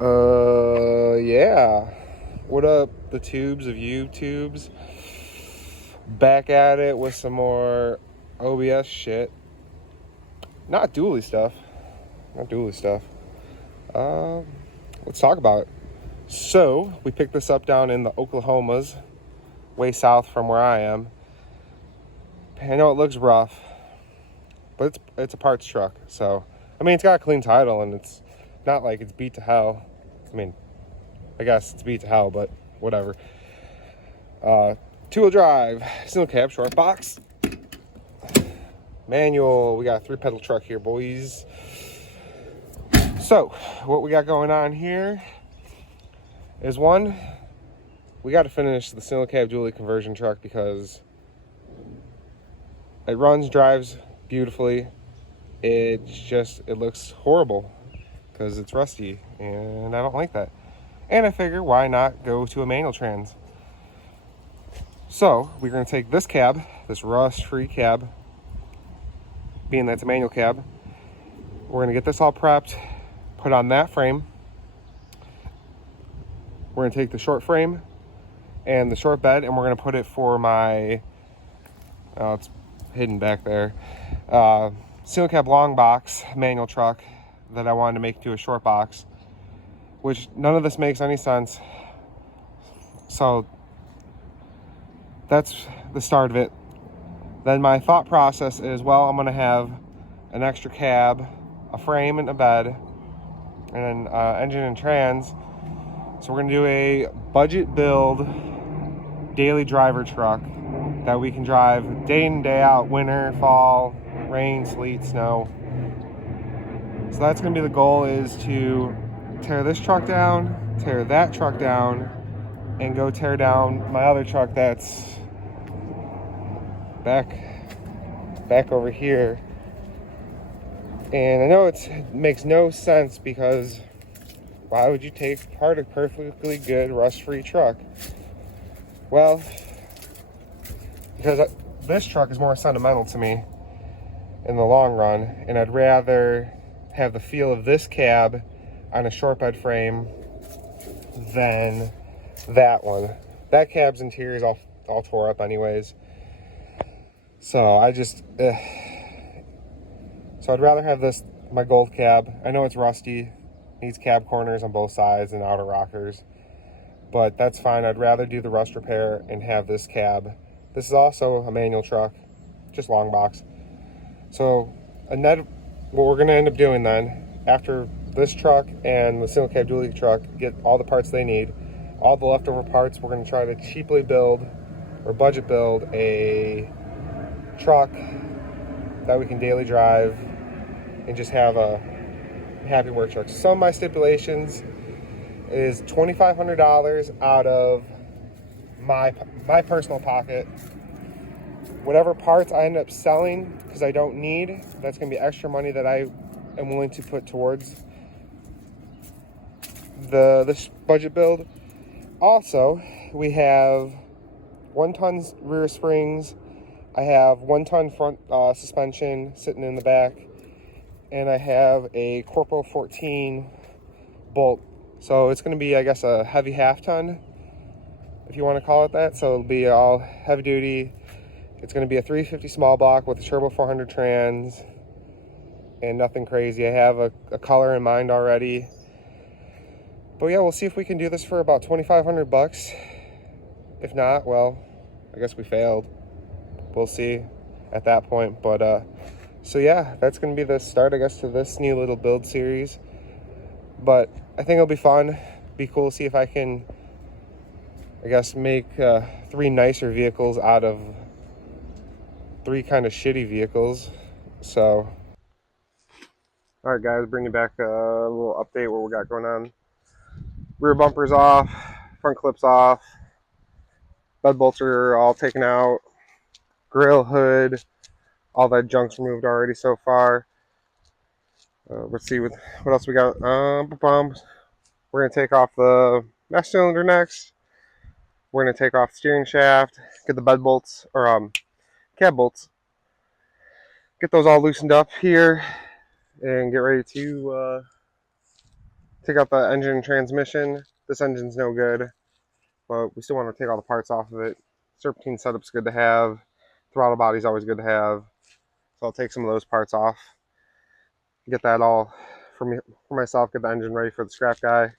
Yeah. What up, the tubes of YouTubes? Back at it with some more OBS shit. Not dually stuff. Not dually stuff. Um, let's talk about it. So, we picked this up down in the Oklahomas, way south from where I am. I know it looks rough, but it's a parts truck. So, I mean, it's got a clean title, and it's not like it's beat to hell. I mean, I guess it's beat to hell, but whatever. Two-wheel drive, single cab, short box, manual. We got a 3-pedal truck here, boys. So, what we got going on here is one, we got to finish the single cab dually conversion truck because it runs, drives beautifully. It looks horrible because it's rusty, and I don't like that. And I figure, why not go to a manual trans? So, we're going to take this cab, this rust-free cab, being that it's a manual cab. We're going to get this all prepped, put on that frame. We're going to take the short frame and the short bed, and we're going to put it for my, it's hidden back there, single cab long box manual truck that I wanted to make into a short box, which none of this makes any sense. So that's the start of it. Then my thought process is, well, I'm going to have an extra cab, a frame and a bed, and an engine and trans. So we're going to do a budget build daily driver truck that we can drive day in and day out, winter, fall, rain, sleet, snow. So that's going to be the goal, is to tear this truck down, tear that truck down, and go tear down my other truck that's back over here. And I know it makes no sense, because why would you take apart a perfectly good rust-free truck? Well, because this truck is more sentimental to me in the long run, and I'd rather have the feel of this cab on a short bed frame than that one. That cab's interior is all tore up anyways. So so I'd rather have this, my gold cab. I know it's rusty, needs cab corners on both sides and outer rockers, but that's fine. I'd rather do the rust repair and have this cab. This is also a manual truck, just long box. So what we're going to end up doing then, after this truck and the single cab dually truck get all the parts they need, all the leftover parts, we're going to try to cheaply build or budget build a truck that we can daily drive and just have a happy work truck. Some of my stipulations is $2,500 out of my personal pocket. Whatever parts I end up selling because I don't need, that's going to be extra money that I am willing to put towards this budget build. Also, we have 1-ton rear springs. I have 1-ton front suspension sitting in the back, and I have a Corporal 14 bolt. So it's going to be, I guess, a heavy half-ton, if you want to call it that. So it'll be all heavy duty. It's going to be a 350 small block with a turbo 400 trans and nothing crazy. I have a color in mind already. But yeah, we'll see if we can do this for about $2,500. If not, well, I guess we failed. We'll see at that point. But so yeah, that's going to be the start, I guess, to this new little build series. But I think it'll be fun. Be cool to see if I can, I guess, make 3 nicer vehicles out of 3 kind of shitty vehicles. So, all right, guys, bring you back a little update what we got going on. Rear bumpers off, front clips off, bed bolts are all taken out, grill, hood, all that junk's removed already so far. Let's see what else we got. We're gonna take off the master cylinder next. We're gonna take off the steering shaft, get the bed bolts or cab bolts, get those all loosened up here, and get ready to take out the engine and transmission. This engine's no good, but we still want to take all the parts off of it. Serpentine setup's good to have. Throttle body's always good to have. So I'll take some of those parts off. Get that all for myself, get the engine ready for the scrap guy.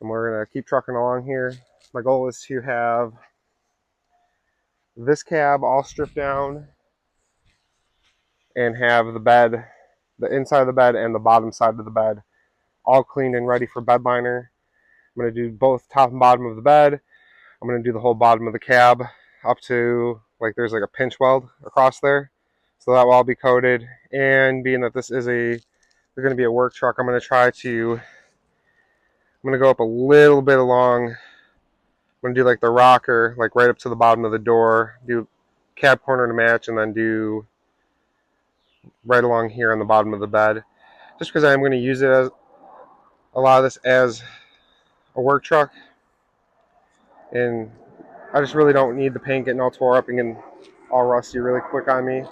And we're going to keep trucking along here. My goal is to have this cab all stripped down and have the bed, the inside of the bed and the bottom side of the bed all cleaned and ready for bed liner. I'm going to do both top and bottom of the bed. I'm going to do the whole bottom of the cab up to, like, there's like a pinch weld across there. So that will all be coated. And being that this is there's going to be a work truck, I'm going to go up a little bit along. I'm going to do like the rocker, like right up to the bottom of the door, do cab corner to match, and then do right along here on the bottom of the bed. Just because I'm going to use it as a lot of this as a work truck. And I just really don't need the paint getting all tore up and getting all rusty really quick on me.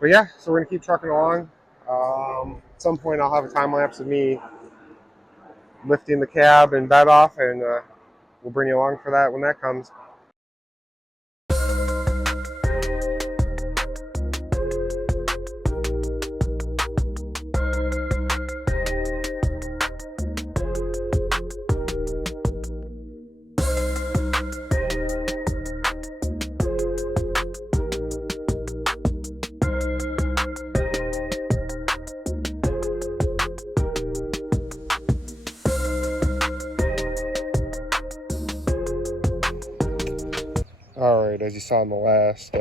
But yeah, so we're going to keep trucking along. At some point I'll have a time lapse of me lifting the cab and bed off, and we'll bring you along for that when that comes. Alright, as you saw in the last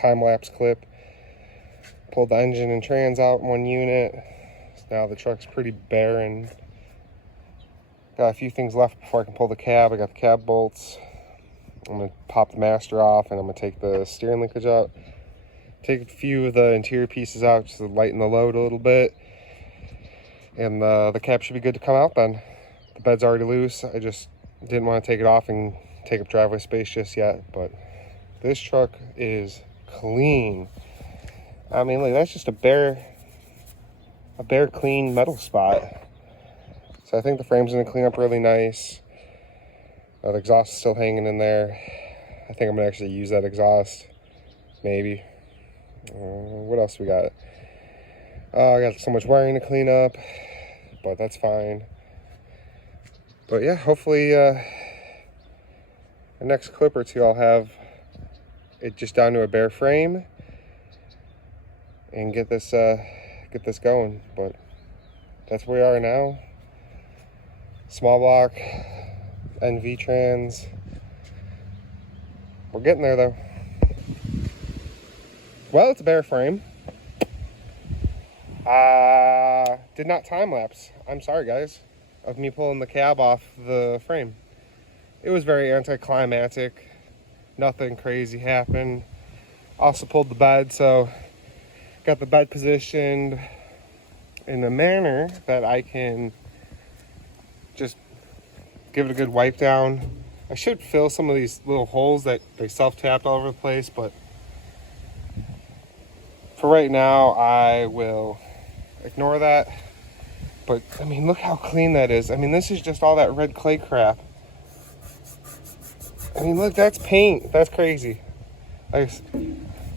time-lapse clip, pulled the engine and trans out in one unit. So now the truck's pretty barren. Got a few things left before I can pull the cab. I got the cab bolts. I'm going to pop the master off, and I'm going to take the steering linkage out. Take a few of the interior pieces out just to lighten the load a little bit. And the cab should be good to come out then. The bed's already loose. I just didn't want to take it off and take up driveway space just yet, but this truck is clean. I mean, look, that's just a bare clean metal spot. So I think the frame's gonna clean up really nice. The exhaust is still hanging in there. I think I'm gonna actually use that exhaust, maybe. What else we got? I got so much wiring to clean up, but that's fine. But yeah, hopefully the next clip or two I'll have it just down to a bare frame and get this going. But that's where we are now. Small block, NV trans. We're getting there though. Well, it's a bare frame. Did not time lapse. I'm sorry guys, of me pulling the cab off the frame. It was very anticlimactic. Nothing crazy happened. Also pulled the bed, so got the bed positioned in a manner that I can just give it a good wipe down. I should fill some of these little holes that they self-tapped all over the place, but for right now, I will ignore that. But I mean, look how clean that is. I mean, this is just all that red clay crap. I mean, look, that's paint. That's crazy. I'm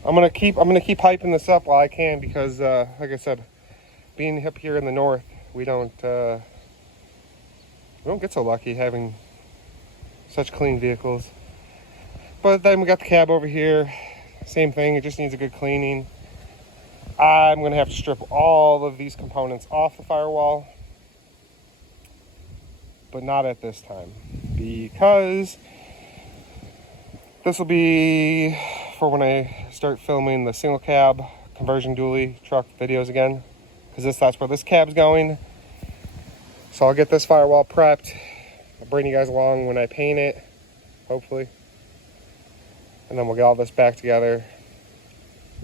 gonna keep hyping this up while I can, because like I said, being up here in the north, we don't get so lucky having such clean vehicles. But then we got the cab over here. Same thing, it just needs a good cleaning. I'm gonna have to strip all of these components off the firewall, but not at this time, because this will be for when I start filming the single cab conversion dually truck videos again, because that's where this cab's going. So I'll get this firewall prepped. I'll bring you guys along when I paint it, hopefully. And then we'll get all this back together.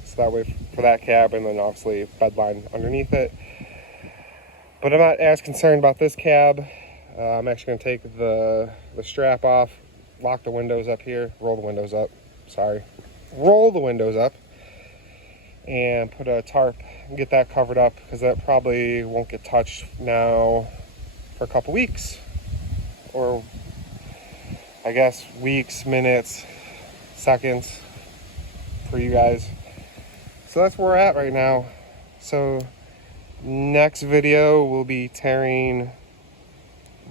So that way for that cab, and then obviously bed line underneath it. But I'm not as concerned about this cab. I'm actually gonna take the strap off, lock the windows up here, roll the windows up, sorry. Roll the windows up, and put a tarp and get that covered up, because that probably won't get touched now for a couple weeks, or I guess weeks, minutes, seconds for you guys. So that's where we're at right now. So next video we'll be tearing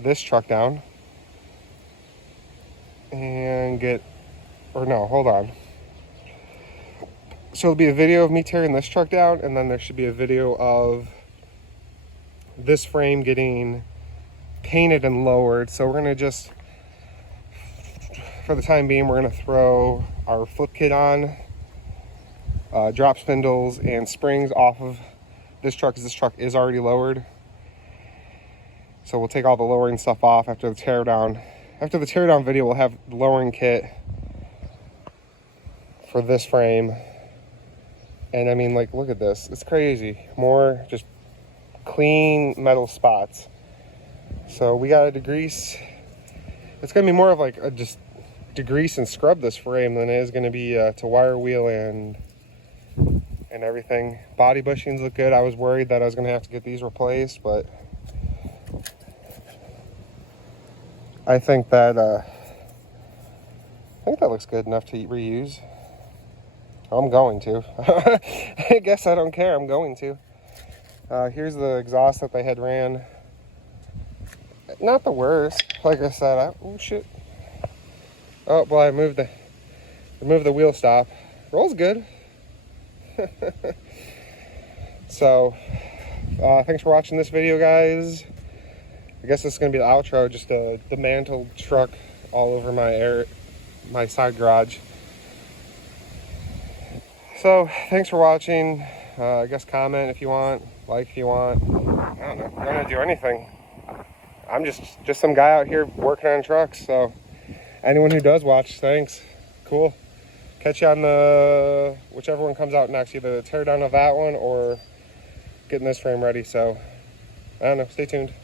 this truck down and hold on. So it'll be a video of me tearing this truck down, and then there should be a video of this frame getting painted and lowered. So we're gonna just, for the time being, we're gonna throw our flip kit on, drop spindles and springs off of this truck, because this truck is already lowered. So we'll take all the lowering stuff off after the tear down. After the tear down video, we'll have the lowering kit for this frame. And I mean, like, look at this. It's crazy. More just clean metal spots. So we got to degrease. It's going to be more of like a just degrease and scrub this frame than it is going to be to wire wheel and everything. Body bushings look good. I was worried that I was going to have to get these replaced, but I think that looks good enough to reuse. I'm going to. I guess I don't care. I'm going to. Here's the exhaust that they had ran. Not the worst. Like I said, oh shit. Oh, well, I moved the wheel stop. Rolls good. So, thanks for watching this video, guys. I guess this is going to be the outro. Just a dismantled truck all over my side garage. So, thanks for watching. I guess comment if you want, like if you want. I don't know. I'm going to do anything. I'm just some guy out here working on trucks. So, anyone who does watch, thanks. Cool. Catch you on whichever one comes out next. Either the tear down of that one or getting this frame ready. So, I don't know. Stay tuned.